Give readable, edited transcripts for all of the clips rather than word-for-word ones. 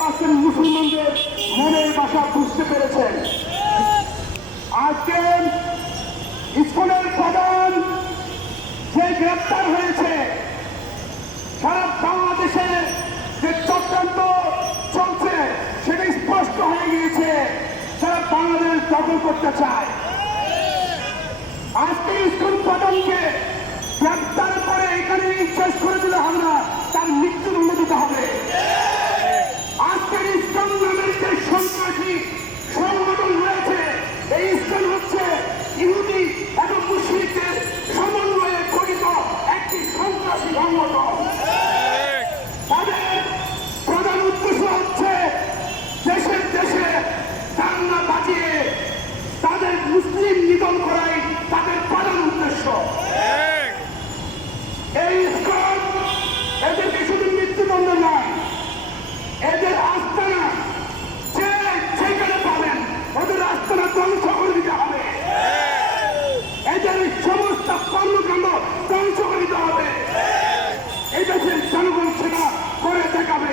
90% মুসলমানদের মনের ভাষা বুঝতে পেরেছেন। আজকে ইসকনের প্রধান যে গ্রেপ্তার হয়েছে, সারা বাংলাদেশে যে চক্রান্ত চলছে সেটা স্পষ্ট হয়ে গিয়েছে। সারা বাংলাদেশ দখল করতে চায়। আজকে ইসকন প্রধানকে গ্রেপ্তার করে এখানে শেষ করে দিলে হবে না, তার মৃত্যুদণ্ড দিতে হবে। আজকের ইসকন নামের যে সন্ত্রাসী সংগঠন রয়েছে, এই ইসকন হচ্ছে ইহুদি এবং মুসলিমদের সমন্বয়ে গঠিত একটি সন্ত্রাসী সংগঠন। তাদের প্রধান উদ্দেশ্য হচ্ছে দেশে দেশে দাঙ্গা বাজিয়ে তাদের মুসলিম নিধন করাই তাদের প্রধান উদ্দেশ্য। এই ইসকন এদেরকে শুধু মৃত্যুদণ্ড নয়, এদের আস্তানা যেখানে পাবেন ওদের আস্তানা ধ্বংস করে দিতে হবে। এদের সমস্ত কর্মকাণ্ড ধ্বংস করে দিতে হবে। এই দেশের জনগণ সেটা করে দেখাবে।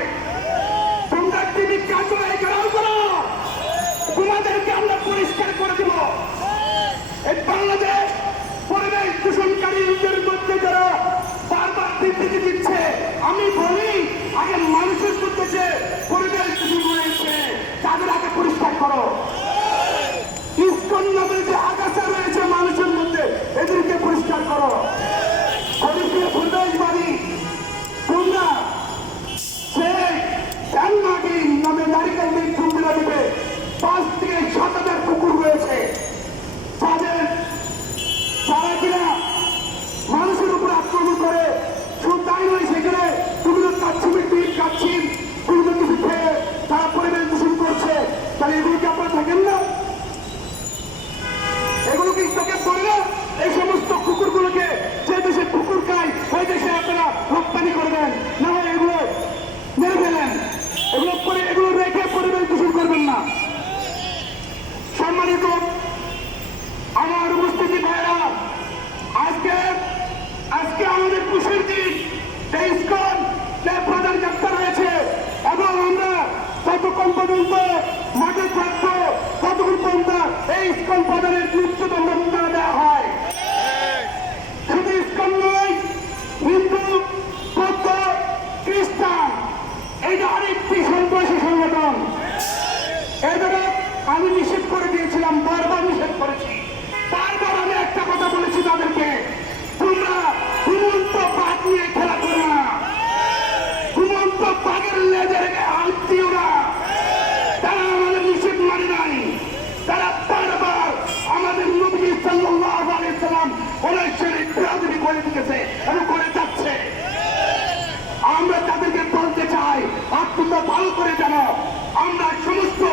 তোমরা টিভি কাজে ঘেরাও করো, তোমাদেরকে আমরা পরিষ্কার করে দেব। এই বাংলাদেশ পরিবেশ দূষণকারীদের মধ্যে যারা বারবার বিবৃতি দিচ্ছে, আমি বলি আগে মানুষের মধ্যে যে পরিবেশ দূষণ রয়েছে তাদের আগে পরিষ্কার করো। ইসকন নামের যে আগাছা রয়েছে মানুষের মধ্যে এদেরকে পরিষ্কার করো। পরিবেশবাদী তোমরা সেই জান্নাতি নামে নারিকেল কুকুরা দিবে 5 থেকে 7,000 কুকুর রয়েছে যারা কিনা মানুষের উপর আক্রমণ করে। শুধু তাই নয়, সেখানে বিভিন্ন কাচ্ছিম বিভিন্ন কিছু খেয়ে তারা পরিবেশ দূষণ করছে। তাহলে এগুলোকে আপনারা থাকেন না? এগুলোকে চোখে পড়ে না? এই সমস্ত কুকুরগুলোকে যে দেশে কুকুর খায় ওই দেশে আপনারা রপ্তানি করবেন, না হয় এগুলো মেরে ফেলেন। এগুলো রেখে পরিবেশ দূষণ করবেন না। সম্মানিত আমার উপস্থিতি ভাইরা, আজকে আমাদের খুশির দিন। ইসকন যে প্রধান গ্রেপ্তার হয়েছে এবং আমরা ততক্ষণ পর্যন্ত মাঠে থাকবো ততক্ষণ পর্যন্ত এই ইসকন প্রধানের মৃত্যুদণ্ড দেওয়া হয়। শুধু ইসকন নয়, হিন্দু, বৌদ্ধ, খ্রিস্টান, এইটা আরেকটি সন্ত্রাসী সংগঠন। এদের আমি নিষেধ করে দিয়েছিলাম, বারবার নিষেধ করেছি। বারবার আমি একটা কথা বলেছি তাদেরকে, তোমরা ঘুমন্ত বাঘ নিয়ে খেলা করো না, ঘুমন্ত বাঘের লেজের হাত দিও না। তারা আমাদের নিষেধ মানে নাই। তারা বারবার আমাদের নবী সাল্লাল্লাহু আলাইহি সাল্লাম ওনার শরীর বিরোধী করে দিতেছে এবং করে যাচ্ছে। আমরা তাদেরকে বলতে চাই, তোমরা ভালো করে জানো আমরা সমস্ত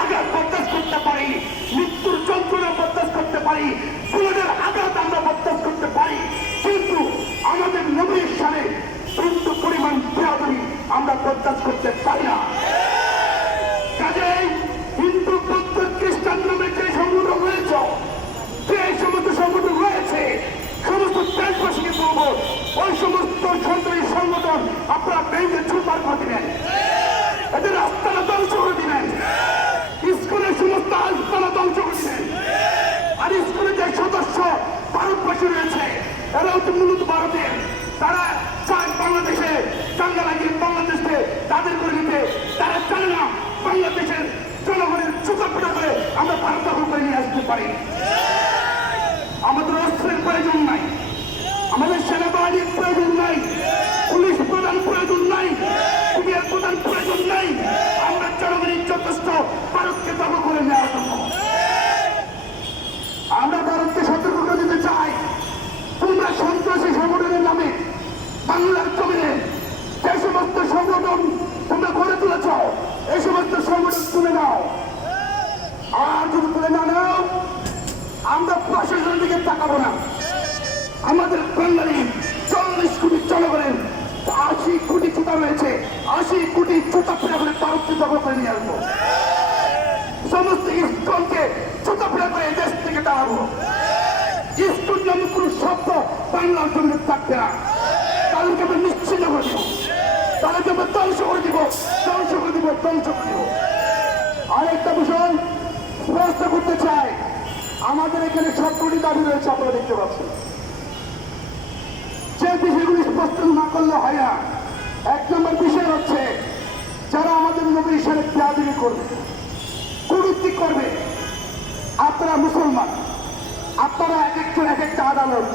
আঘাত বরদাস্ত করতে পারি, মৃত্যুর যন্ত্রণা বরদাস্ত করতে পারি, ফুলের আঘাত আমরা বরদাস্ত করতে পারি, কিন্তু আমাদের নবীর সামনে কিন্তু পরিমাণ বিরোধী আমরা বরদাস্ত করতে পারি না। কাজেই হিন্দু, বৌদ্ধ, খ্রিস্টান নামে যে সংগঠন রয়েছে, যে সমস্ত সংগঠন রয়েছে, সমস্ত দেশবাসীকে বলবো ওই সমস্ত সন্ত্রাসী সংগঠন আপনারা ভেঙে চুরমার করে দিবেন, এদের আস্তানা ধ্বংস করে দিবেন, ইসকনের সমস্ত আস্তানা ধ্বংস করে দিবেন। আর ইসকনের যে সদস্য ভারতবাসী রয়েছে, এরা হচ্ছে মূলত ভারতের। তারা চায় বাংলাদেশে দাঙ্গা লাগিয়ে বাংলাদেশকে তাদের করে নিতে। তারা চায় না বাংলাদেশের জনগণের চোখাপোটা করে আমরা ভারত দখল করে নিয়ে আসতে পারি। আমাদের অস্ত্রের প্রয়োজন নাই, আমাদের সেনাবাহিনীর প্রয়োজন নাই, পুলিশ প্রধান প্রয়োজন নাই, পুলিশের প্রধান প্রয়োজন নাই। আমরা জনগণের যথেষ্ট ভারতকে দখল করে নেওয়ার জন্য। আমরা ভারতকে সতর্ক করে দিতে চাই, তোমরা সন্ত্রাসী সংগঠনের নামে বাংলার জমিনে যে সমস্ত সংগঠন তোমরা গড়ে তুলেছ, এই সমস্ত সংগঠন তুলে নাও। আর যদি তুলে না নাও, আমরা প্রশাসনের দিকে তাকাবো না। আমাদের বাঙালি 40 কোটি জনগণের 80 কোটি জুতা রয়েছে, 80 কোটি জুতা ফেরা করে ভারতকে দখল করে নিয়ে আসবো। সমস্ত ইসকনকে জুতা ফেরা করে দেশ থেকে তাড়াবো। ইসকন নামে কোন শব্দ বাংলার জন্য থাকবে না। তাদেরকে আমরা নিশ্চিন্ন করে দিব, তাদেরকে আমরা ধ্বংস করে দিব, ধ্বংস করে দিব, ধ্বংস স্পষ্ট করতে চাই, আমাদের এখানে সবকটি দাবি রয়েছে, আপনারা দেখতে পাচ্ছেন। যে বিষয়গুলি স্পষ্ট না করলে হয় না। 1 নম্বর বিষয় হচ্ছে, যারা আমাদের নবীর সাথে বেয়াদবি করবে, কটূক্তি করবে, আপনারা মুসলমান, আপনারা এক একজন এক একটা আদালত,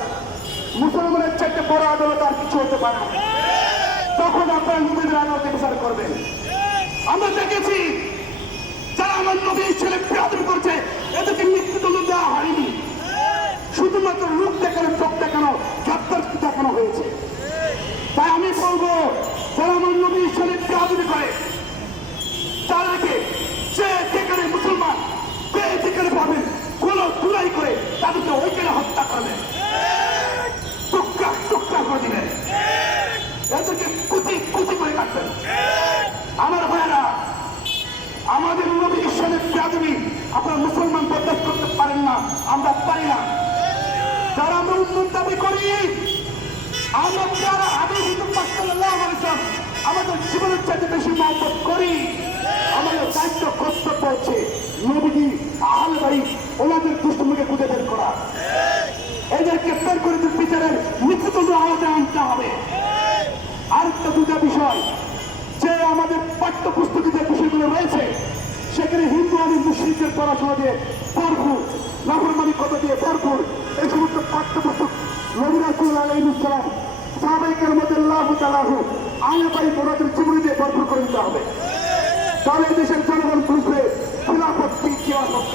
মুসলমানের চাইতে বড় আদালত আর কিছু হতে পারে না। তখন আপনারা নবীদের আদালতে বিচার করবেন। আমরা দেখেছি যারা আমার নবীর ছেলে বেয়াদবি করছে, এদেরকে মৃত্যুদণ্ড দেওয়া হয়নি, শুধুমাত্র রূপ দেখানো, চোখ দেখানো, গ্রেপ্তার দেখানো হয়েছে। তাই আমি বলবো, যারা আমার নবীর ছেলে বেয়াদবি করে, তাদেরকে যে যেখানে মুসলমান, যে যেখানে পাবেন, কোন তুলাই করে তাদেরকে ওইখানে হত্যা করবেন, টুকরা টুকরা করে দিবেন, এদেরকে কুচি কুচি করে কাটবেন। আমার ভাইয়েরা, আমাদের নবী ঈশ্বরের বেয়াদবি আপনারা মুসলমান বরদাস্ত করতে পারেন না, আমরা পারি না। যারা আমরা উন্নত দাবি করি, আমরা যারা আগে কিন্তু আমাদের জীবনের চাইতে বেশি মহব্বত করি, আমাদের দায়িত্ব কর্তব্য হচ্ছে নবীজি আহলে বাইত ওনাদের দুষ্টুমিকে খুঁজে বের করা, এদেরকে বের করে বিচারের মৃত্যুদণ্ড আওতায় আনতে হবে। আরেকটা দুটা বিষয়, যে আমাদের পাঠ্যপুস্তকে যে বিষয়গুলো রয়েছে, সেখানে হিন্দু আর মুসলিমদের পড়াশোনা দিয়ে ভরপুর, নাফরমানি কথা দিয়ে ভরপুর, এই সমস্ত পাঠ্যপুস্তক নবী রাসূল আলাইহিস সালাম সাহাবায়ে মধ্যে আল্লাহ তাআলাহু আহলে বাইত ওনাদের জীবনী দিয়ে ভরপুর করে দিতে হবে। তাহলে দেশের জনগণ বুঝবে খিলাফত কি, খিলাফত